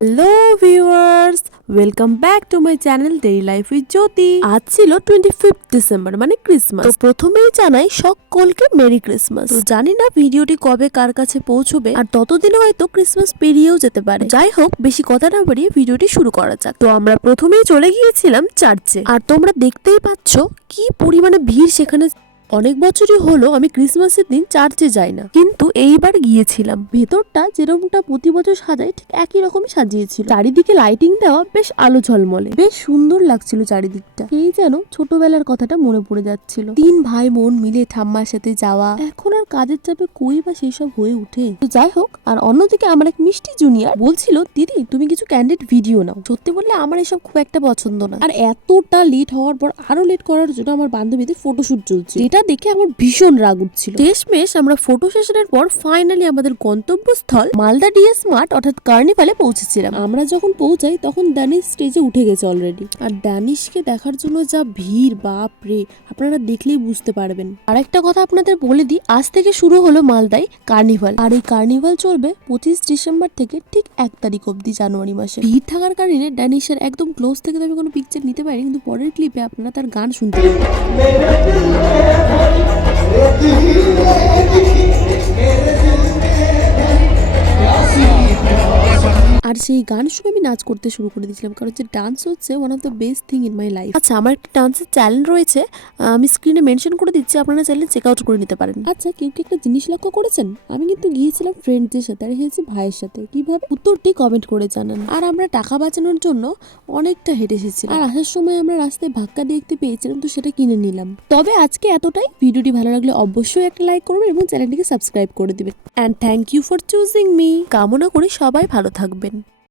Hello viewers welcome back to my channel daily life with Jyoti আজ ছিল twenty fifth December মানে Christmas তো প্রথমেই জানাই সকলকে মেরি ক্রিসমাস তো জানি না ভিডিওটি কবে কার কাছে পৌঁছবে, আর ততদিন হয়তো ক্রিসমাস পেরিয়েও যেতে পারে। যাই হোক, বেশি কথা না বাড়িয়ে ভিডিওটি শুরু করা যাক। তো আমরা প্রথমেই চলে গিয়েছিলাম চার্চে। আর তোমরা দেখতেই পাচ্ছ কি পরিমাণে ভিড় সেখানে অনেক বছরই হলো আমি ক্রিসমাসের দিন চার্চে যাই না। কিন্তু এইবার গিয়েছিলাম। ভেতরটা যেরকমটা প্রতি বছর সাজাই ঠিক একই রকমই সাজিয়েছিল চারিদিকে লাইটিং দেওয়া বেশ আলো ঝলমলে। বেশ সুন্দর লাগছিল চারিদিকটা। এই যেন ছোটবেলার কথাটা মনে পড়ে যাচ্ছিল। তিন ভাই বোন মিলে ঠাম্মার সাথে যাওয়া। এখন আর কাজের চাপে কই বা সেই সব হয়ে উঠে তো যাই হোক, আর অন্যদিকে আমার এক মিষ্টি জুনিয়র বলছিল, দিদি, তুমি কিছু ক্যান্ডিড ভিডিও নাও। সত্যি বললে আমার এসব খুব একটা পছন্দ না। আর এতটা লেট হওয়ার পর আরও লেট করার জন্য আমার বান্ধবীদের ফটোশুট চলছে। এটা দেখে আমার ভীষণ রাগ উঠছিল। শেষমেশ আমরা ফটো সেশনের পর ফাইনালি আমাদের গন্তব্যস্থল মালদা ডিএস মার্ট অর্থাৎ কার্নিভালে পৌঁছেছিলাম। আমরা যখন পৌঁছাই তখন ড্যানিশ স্টেজে উঠে গেছে অলরেডি আর ড্যানিশকে দেখার জন্য যা ভিড় বাপ রে আপনারা দেখলেই বুঝতে পারবেন। আর একটা কথা আপনাদের বলে দিই আজ থেকে শুরু হলো মালদায় কার্নিভাল আর এই কার্নিভাল চলবে পঁচিশ ডিসেম্বর থেকে ঠিক এক তারিখ অবধি জানুয়ারি মাসে। ভিড় থাকার কারণে ড্যানিশের একদম ক্লোজ থেকে তো আমি কোনো পিকচার নিতে পারি কিন্তু পরের ক্লিপে আপনারা তার গান শুনতে Thank you. আর সেই গান শুনে আমি নাচ করতে শুরু করে দিয়েছিলাম। কারণ হচ্ছে ডান্স হচ্ছে one of the best thing in my life আচ্ছা আমার একটা ডান্সের চ্যানেল রয়েছে আমি স্ক্রিনে মেনশন করে দিচ্ছি আপনারা চাইলে চেক আউট করে নিতে পারেন। আচ্ছা কেউ কি একটা জিনিস লক্ষ্য করেছেন? আমি কিন্তু গিয়েছিলাম ফ্রেন্ডদের সাথে আর হেঁটেছি ভাইয়ের সাথে। কীভাবে? উত্তরটি কমেন্ট করে জানান। আর আমরা টাকা বাঁচানোর জন্য অনেকটা হেঁটে এসেছিলাম। আর আসার সময় আমরা রাস্তায় ধাক্কা দেখতে পেয়েছিলাম তো সেটা কিনে নিলাম। তবে আজকে এতটাই। ভিডিওটি ভালো লাগলে অবশ্যই একটা লাইক করবেন এবং চ্যানেলটিকে সাবস্ক্রাইব করে দিবেন। And thank you for choosing me কামনা করি সবাই ভালো থাকবেন।